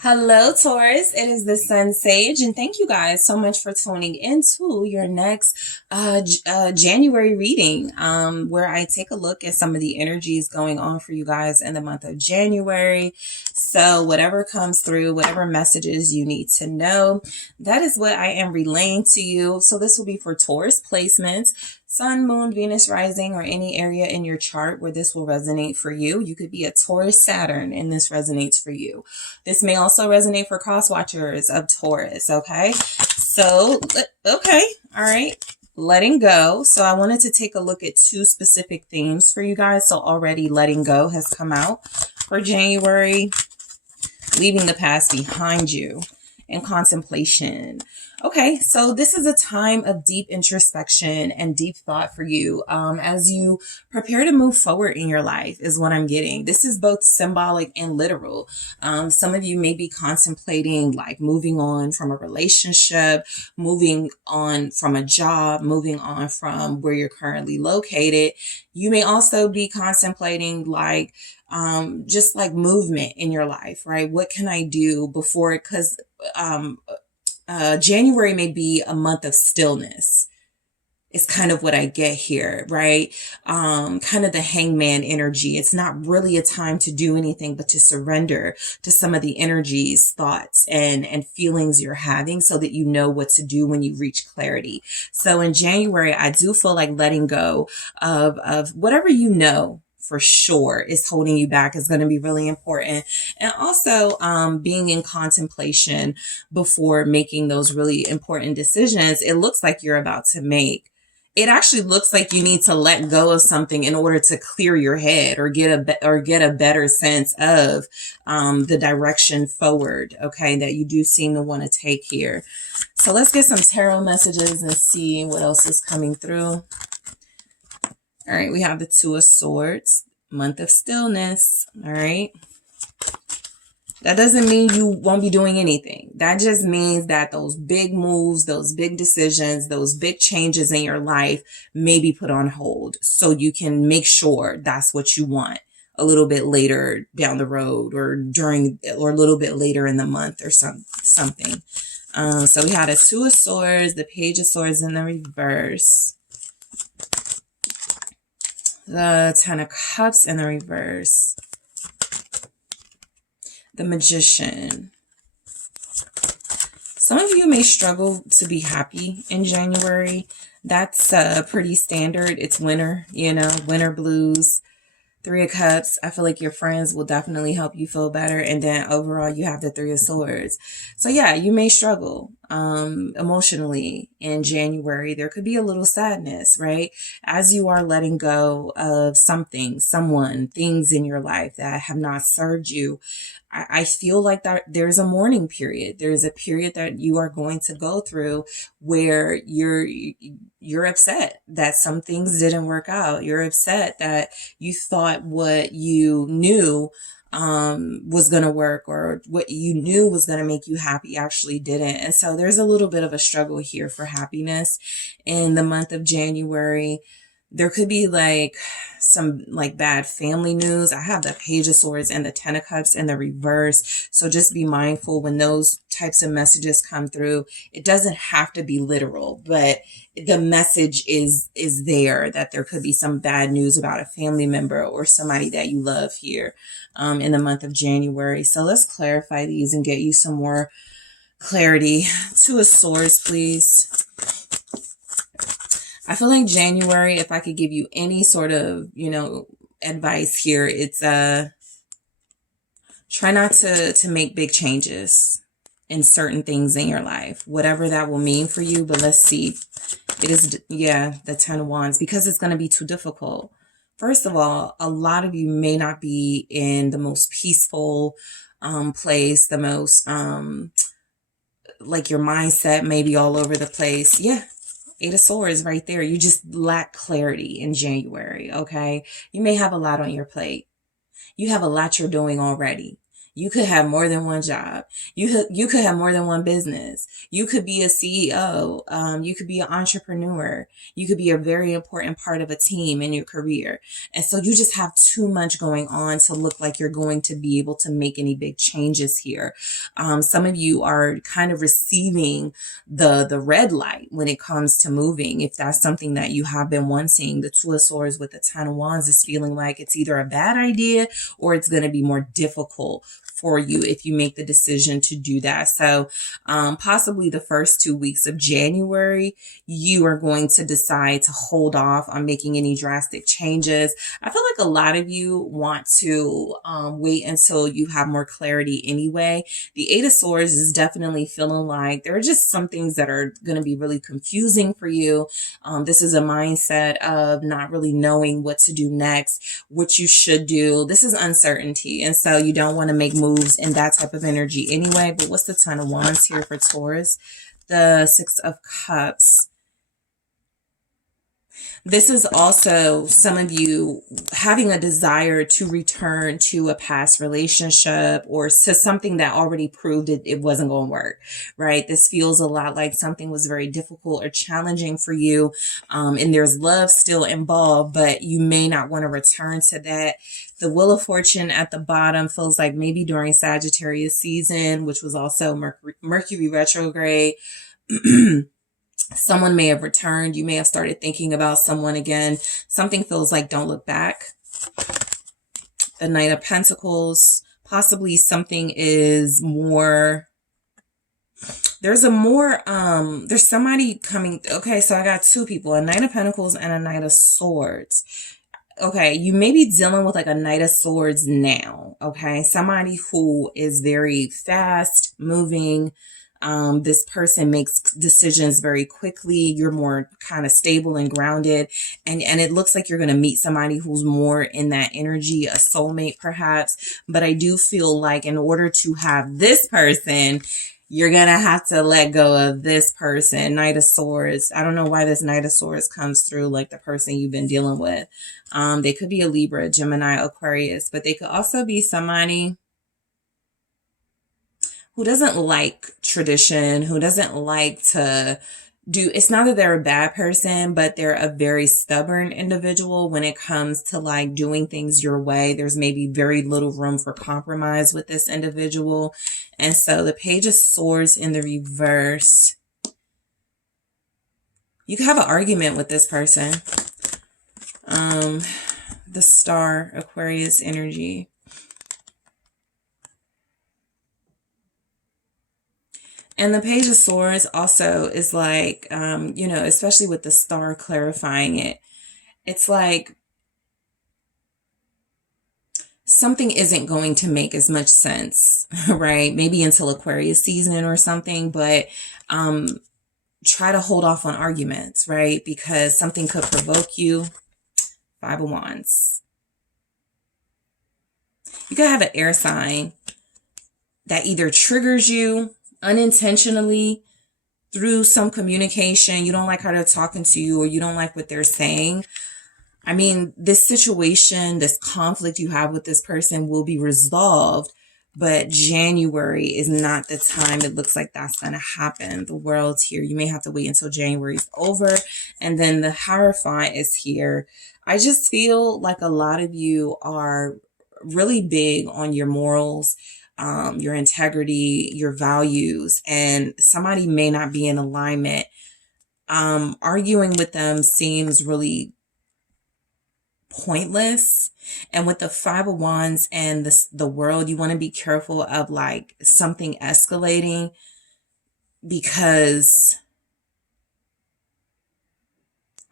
Hello, Taurus. It is the Sun Sage, and thank you guys so much for tuning into your next January reading, where I take a look at some of the energies going on for you guys in the month of January. So, whatever comes through, whatever messages you need to know, that is what I am relaying to you. So, this will be for Taurus placements. Sun, Moon, Venus rising, or any area in your chart where this will resonate for you. You could be a Taurus Saturn and this resonates for you. This may also resonate for cross watchers of Taurus, okay? So, okay, all right. Letting go. So I wanted to take a look at two specific themes for you guys. So already letting go has come out for January. Leaving the past behind you and contemplation. Okay, so this is a time of deep introspection and deep thought for you as you prepare to move forward in your life is what I'm getting. This is both symbolic and literal. Some of you may be contemplating like moving on from a relationship, moving on from a job, moving on from where you're currently located. You may also be contemplating like just like movement in your life, right? What can I do before it? Because January may be a month of stillness. It's kind of what I get here, right? Kind of the hangman energy. It's not really a time to do anything but to surrender to some of the energies, thoughts, and feelings you're having so that you know what to do when you reach clarity. So in January, I do feel like letting go of whatever you know for sure is holding you back is going to be really important. And also being in contemplation before making those really important decisions it looks like you're about to make. It actually looks like you need to let go of something in order to clear your head or get a better sense of the direction forward, okay, that you do seem to want to take here. So let's get some tarot messages and see what else is coming through. All right, we have the Two of Swords, month of stillness. All right. That doesn't mean you won't be doing anything. That just means that those big moves, those big decisions, those big changes in your life may be put on hold so you can make sure that's what you want a little bit later down the road or during or a little bit later in the month or something. So we had a Two of Swords, the Page of Swords in the reverse. The Ten of Cups in the reverse. The Magician. Some of you may struggle to be happy in January. That's pretty standard. It's winter, winter blues. Three of Cups. I feel like your friends will definitely help you feel better. And then overall, you have the Three of Swords. So yeah, you may struggle emotionally in January. There could be a little sadness, right? As you are letting go of something, someone, things in your life that have not served you. I feel like that there's a mourning period. There's a period that you are going to go through where you're upset that some things didn't work out. You're upset that you thought what you knew was going to work or what you knew was going to make you happy actually didn't. And so there's a little bit of a struggle here for happiness in the month of January. There could be like some like bad family news. I have the Page of Swords and the Ten of Cups in the reverse. So just be mindful when those types of messages come through. It doesn't have to be literal, but the message is there that there could be some bad news about a family member or somebody that you love here in the month of January. So let's clarify these and get you some more clarity. Two of Swords, please. I feel like January, if I could give you any sort of, advice here, it's try not to make big changes in certain things in your life, whatever that will mean for you. But let's see. It is, the Ten of Wands, because it's going to be too difficult. First of all, a lot of you may not be in the most peaceful place, the most, like your mindset may be all over the place. Yeah. Eight of Swords right there. You just lack clarity in January, okay? You may have a lot on your plate. You have a lot you're doing already. You could have more than one job. You could have more than one business. You could be a CEO. You could be an entrepreneur. You could be a very important part of a team in your career. And so you just have too much going on to look like you're going to be able to make any big changes here. Some of you are kind of receiving the red light when it comes to moving. If that's something that you have been wanting, the Two of Swords with the Ten of Wands is feeling like it's either a bad idea or it's going to be more difficult for you if you make the decision to do that. So possibly the first 2 weeks of January, you are going to decide to hold off on making any drastic changes. I feel like a lot of you want to wait until you have more clarity anyway. The Eight of Swords is definitely feeling like there are just some things that are going to be really confusing for you. This is a mindset of not really knowing what to do next, what you should do. This is uncertainty. And so you don't want to make moves in that type of energy anyway. But what's the Ten of Wands here for Taurus? The Six of Cups. This is also some of you having a desire to return to a past relationship or to something that already proved it wasn't going to work, right? This feels a lot like something was very difficult or challenging for you. And there's love still involved, but you may not want to return to that. The Wheel of Fortune at the bottom feels like maybe during Sagittarius season, which was also Mercury retrograde. Someone may have returned. You may have started thinking about someone again. Something feels like don't look back. The Knight of Pentacles. Possibly something is more... There's somebody coming... Okay, so I got two people. A Knight of Pentacles and a Knight of Swords. Okay, you may be dealing with like a Knight of Swords now. Okay, somebody who is very fast moving. This person makes decisions very quickly. You're more kind of stable and grounded. And it looks like you're going to meet somebody who's more in that energy, a soulmate perhaps. But I do feel like in order to have this person, you're going to have to let go of this person. Knight of Swords. I don't know why this Knight of Swords comes through like the person you've been dealing with. They could be a Libra, Gemini, Aquarius, but they could also be somebody who doesn't like tradition, who doesn't like to do, it's not that they're a bad person, but they're a very stubborn individual when it comes to like doing things your way. There's maybe very little room for compromise with this individual. And so the Page of Swords in the reverse, you could have an argument with this person. The Star, Aquarius energy. And the Page of Swords also is like, especially with the Star clarifying it, it's like something isn't going to make as much sense, right? Maybe until Aquarius season or something, but try to hold off on arguments, right? Because something could provoke you. Five of Wands. You could have an air sign that either triggers you unintentionally through some communication. You don't like how they're talking to you, or you don't like what they're saying. I mean, this situation, this conflict you have with this person will be resolved, but January is not the time it looks like that's going to happen. The World's here. You may have to wait until January is over. And then the Hierophant is here. I just feel like a lot of you are really big on your morals, your integrity, your values, and somebody may not be in alignment. Arguing with them seems really pointless. And with the Five of Wands and the World, you want to be careful of like something escalating, because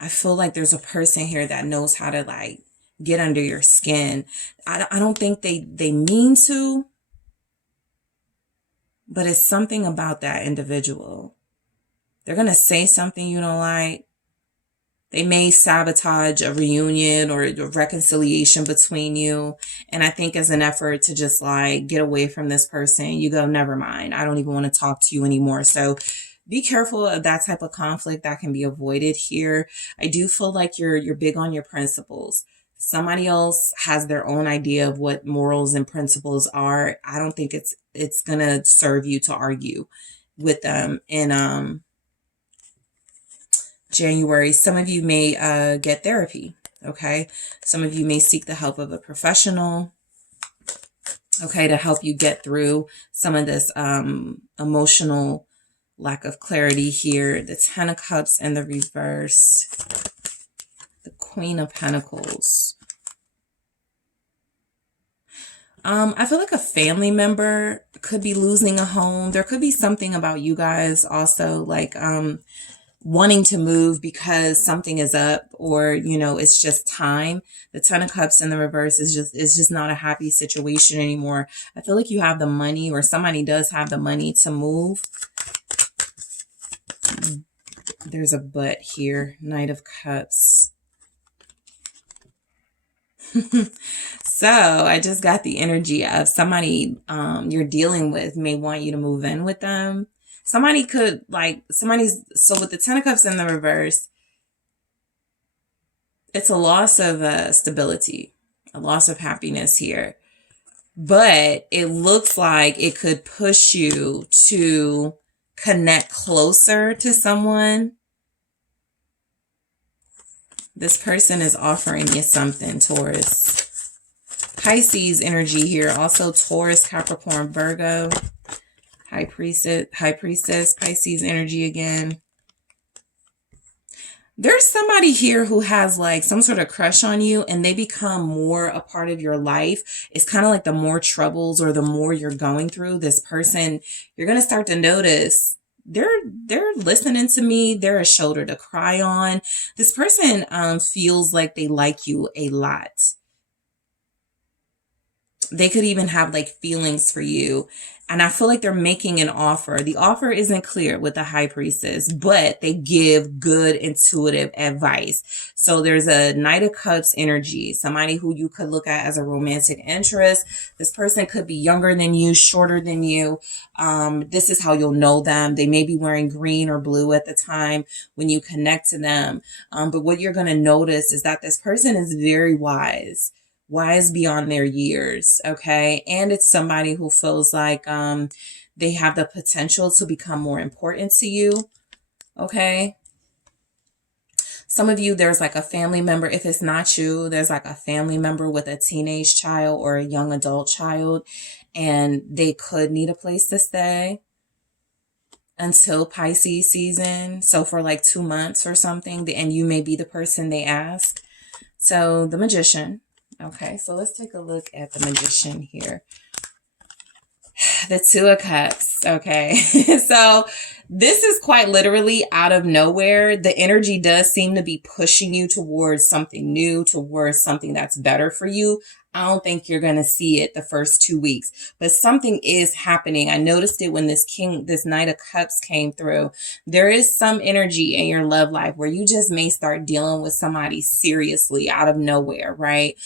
I feel like there's a person here that knows how to like get under your skin. I don't think they mean to, but it's something about that individual. They're going to say something you don't like. They may sabotage a reunion or a reconciliation between you. And I think as an effort to just like get away from this person, you go, never mind. I don't even want to talk to you anymore. So be careful of that type of conflict that can be avoided here. I do feel like you're big on your principles. Somebody else has their own idea of what morals and principles are. I don't think it's gonna serve you to argue with them in January. Some of you may get therapy. Okay. Some of you may seek the help of a professional. Okay, to help you get through some of this emotional lack of clarity here. The Ten of Cups and the reverse. The Queen of Pentacles. I feel like a family member could be losing a home. There could be something about you guys also, like wanting to move because something is up, or it's just time. The Ten of Cups in the reverse is just not a happy situation anymore. I feel like you have the money, or somebody does have the money to move. There's a but here. Knight of Cups. So I just got the energy of somebody you're dealing with may want you to move in with them. Somebody could so with the Ten of Cups in the reverse, it's a loss of stability, a loss of happiness here. But it looks like it could push you to connect closer to someone. This person is offering you something, Taurus. Pisces energy here. Also Taurus, Capricorn, Virgo. High Priestess, Pisces energy again. There's somebody here who has like some sort of crush on you, and they become more a part of your life. It's kind of like the more troubles or the more you're going through, this person, you're going to start to notice they're listening to me. They're a shoulder to cry on. This person feels like they like you a lot. They could even have like feelings for you. And I feel like they're making an offer. The offer isn't clear with the High Priestess, but they give good intuitive advice. So there's a Knight of Cups energy, somebody who you could look at as a romantic interest. This person could be younger than you, shorter than you. This is how you'll know them. They may be wearing green or blue at the time when you connect to them. But what you're going to notice is that this person is very wise beyond their years, okay? And it's somebody who feels like they have the potential to become more important to you, okay? Some of you, there's like a family member. If it's not you, there's like a family member with a teenage child or a young adult child, and they could need a place to stay until Pisces season. So for like 2 months or something, and you may be the person they ask. So the Magician. Okay, so let's take a look at the Magician here. The Two of Cups. Okay, so this is quite literally out of nowhere. The energy does seem to be pushing you towards something new, towards something that's better for you. I don't think you're going to see it the first 2 weeks, but something is happening. I noticed it when this Knight of Cups came through. There is some energy in your love life where you just may start dealing with somebody seriously out of nowhere, right?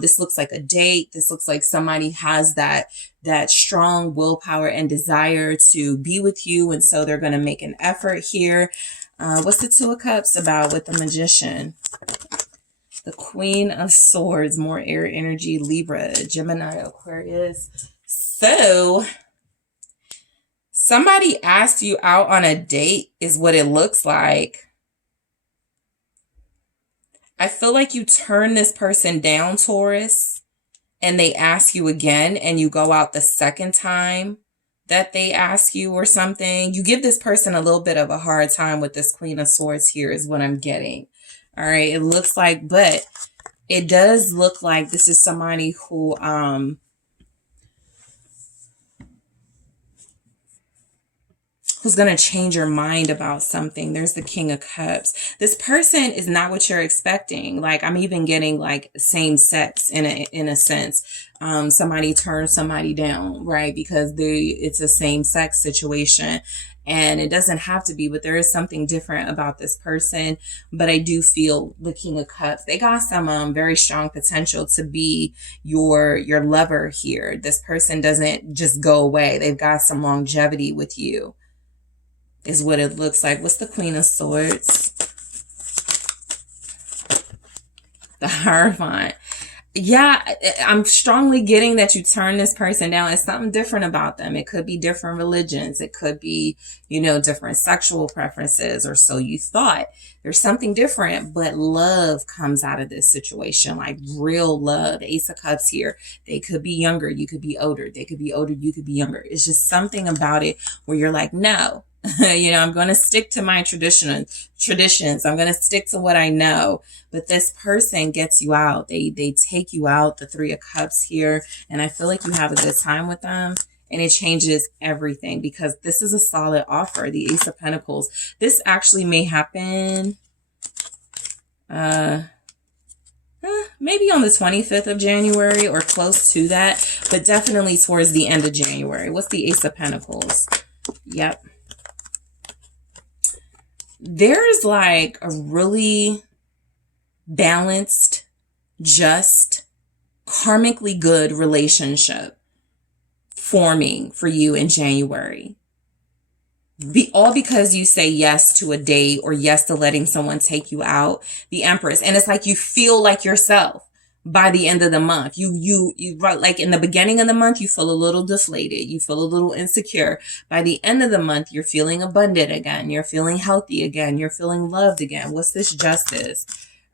This looks like a date. This looks like somebody has that strong willpower and desire to be with you. And so they're going to make an effort here. What's the Two of Cups about with the Magician? The Queen of Swords, more air energy, Libra, Gemini, Aquarius. So somebody asked you out on a date is what it looks like. I feel like you turn this person down, Taurus, and they ask you again, and you go out the second time that they ask you or something. You give this person a little bit of a hard time with this Queen of Swords here is what I'm getting. All right, it looks like, but it does look like this is somebody who who's going to change your mind about something. There's the King of Cups. This person is not what you're expecting. Like, I'm even getting like same sex in a sense. Somebody turns somebody down, right? Because it's a same sex situation. And it doesn't have to be, but there is something different about this person. But I do feel the King of Cups, they got some very strong potential to be your lover here. This person doesn't just go away. They've got some longevity with you, is what it looks like. What's the Queen of Swords? The Hierophant. Yeah, I'm strongly getting that you turn this person down. It's something different about them. It could be different religions. It could be, different sexual preferences, or so you thought. There's something different, but love comes out of this situation, like real love. Ace of Cups here. They could be younger. You could be older. They could be older. You could be younger. It's just something about it where you're like, no, I'm going to stick to my traditions. I'm going to stick to what I know. But this person gets you out. They take you out. The Three of Cups here. And I feel like you have a good time with them. And it changes everything, because this is a solid offer. The Ace of Pentacles. This actually may happen maybe on the 25th of January or close to that. But definitely towards the end of January. What's the Ace of Pentacles? Yep. There's like a really balanced, just, karmically good relationship forming for you in January. All because you say yes to a date or yes to letting someone take you out. The Empress. And it's like you feel like yourself by the end of the month. You like in the beginning of the month, you feel a little deflated. You feel a little insecure. By the end of the month, you're feeling abundant again. You're feeling healthy again. You're feeling loved again. What's this Justice?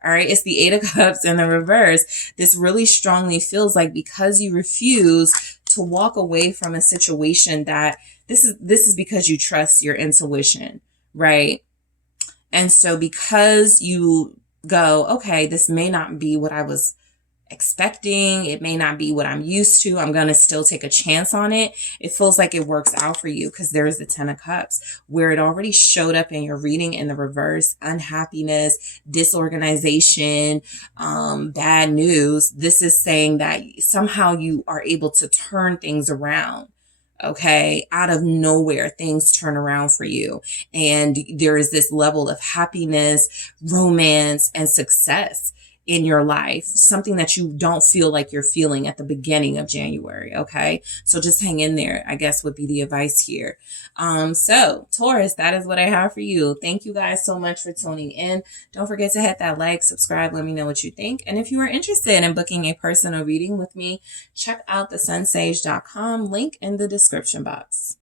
All right. It's the Eight of Cups in the reverse. This really strongly feels like, because you refuse to walk away from a situation, that this is because you trust your intuition, right? And so because you go, okay, this may not be what I was expecting, it may not be what I'm used to, I'm going to still take a chance on it. It feels like it works out for you, because there's the Ten of Cups, where it already showed up in your reading in the reverse. Unhappiness, disorganization, bad news. This is saying that somehow you are able to turn things around. Okay. Out of nowhere, things turn around for you. And there is this level of happiness, romance, and success in your life, something that you don't feel like you're feeling at the beginning of January. Okay. So just hang in there, I guess, would be the advice here. So Taurus, that is what I have for you. Thank you guys so much for tuning in. Don't forget to hit that like, subscribe, let me know what you think. And if you are interested in booking a personal reading with me, check out TheSunSage.com, link in the description box.